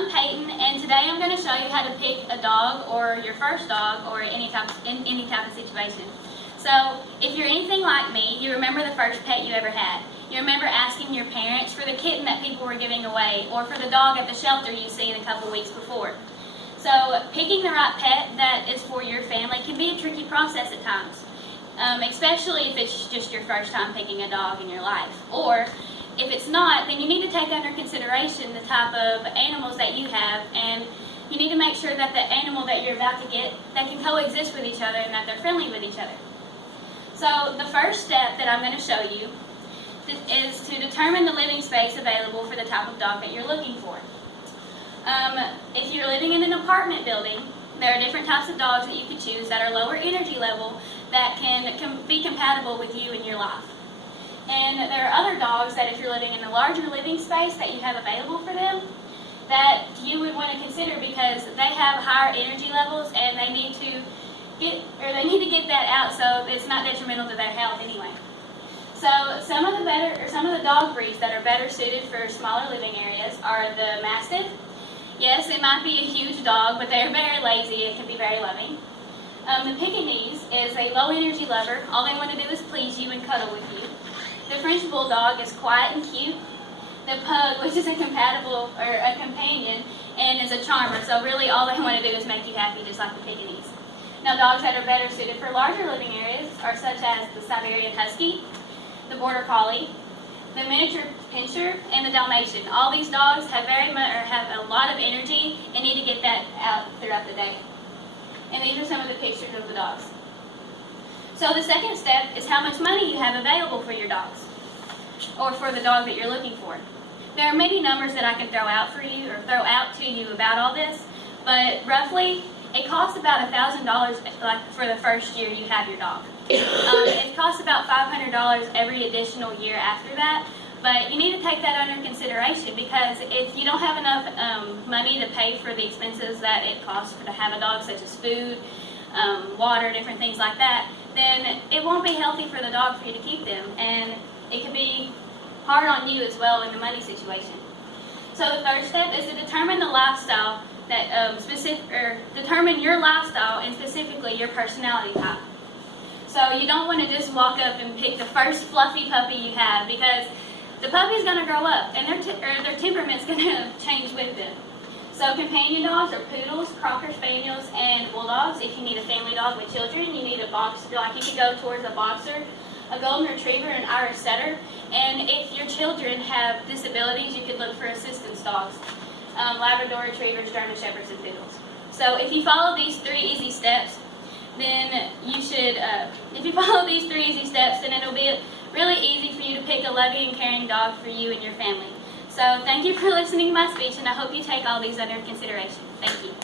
I'm Peyton, and today I'm going to show you how to pick a dog or your first dog or in any type of situation. So if you're anything like me, you remember the first pet you ever had. You remember asking your parents for the kitten that people were giving away or for the dog at the shelter you seen a couple weeks before. So picking the right pet that is for your family can be a tricky process at times, especially if it's just your first time picking a dog in your life. Or if it's not, then you need to take under consideration the type of animals that you have, and you need to make sure that the animal that you're about to get, that can coexist with each other and that they're friendly with each other. So the first step that I'm going to show you is to determine the living space available for the type of dog that you're looking for. If you're living in an apartment building, there are different types of dogs that you could choose that are lower energy level that can be compatible with you and your life. And there are other dogs that if you're living in a larger living space that you have available for them that you would want to consider because they have higher energy levels and they need to get that out so it's not detrimental to their health anyway. So some of the dog breeds that are better suited for smaller living areas are the Mastiff. Yes, it might be a huge dog, but they're very lazy and can be very loving. The Pekingese is a low energy lover. All they want to do is please you and cuddle with you. The French Bulldog is quiet and cute. The Pug, which is a companion, and is a charmer. So really all they want to do is make you happy, just like the Pekingese. Now dogs that are better suited for larger living areas are such as the Siberian Husky, the Border Collie, the Miniature Pinscher, and the Dalmatian. All these dogs have a lot of energy and need to get that out throughout the day. And these are some of the pictures of the dogs. So the second step is how much money you have available for your dogs, or for the dog that you're looking for. There are many numbers that I can throw out to you about all this, but roughly it costs about $1,000 for the first year you have your dog. It costs about $500 every additional year after that, but you need to take that under consideration because if you don't have enough money to pay for the expenses that it costs to have a dog, such as food, water, different things like that, then it won't be healthy for the dog for you to keep them, and it could be hard on you as well in the money situation. So the third step is to determine the lifestyle determine your lifestyle and specifically your personality type. So you don't want to just walk up and pick the first fluffy puppy you have because the puppy's going to grow up and their temperament's going to change with them. So companion dogs are poodles, Cocker Spaniels, and bulldogs. If you need a family dog with children, you need a boxer. Like you could go towards a boxer, a golden retriever, and an Irish setter. And if your children have disabilities, you could look for assistance dogs, Labrador retrievers, German shepherds, and poodles. So if you follow these three easy steps, then you should. Then it'll be really easy for you to pick a loving and caring dog for you and your family. So thank you for listening to my speech, and I hope you take all these under consideration. Thank you.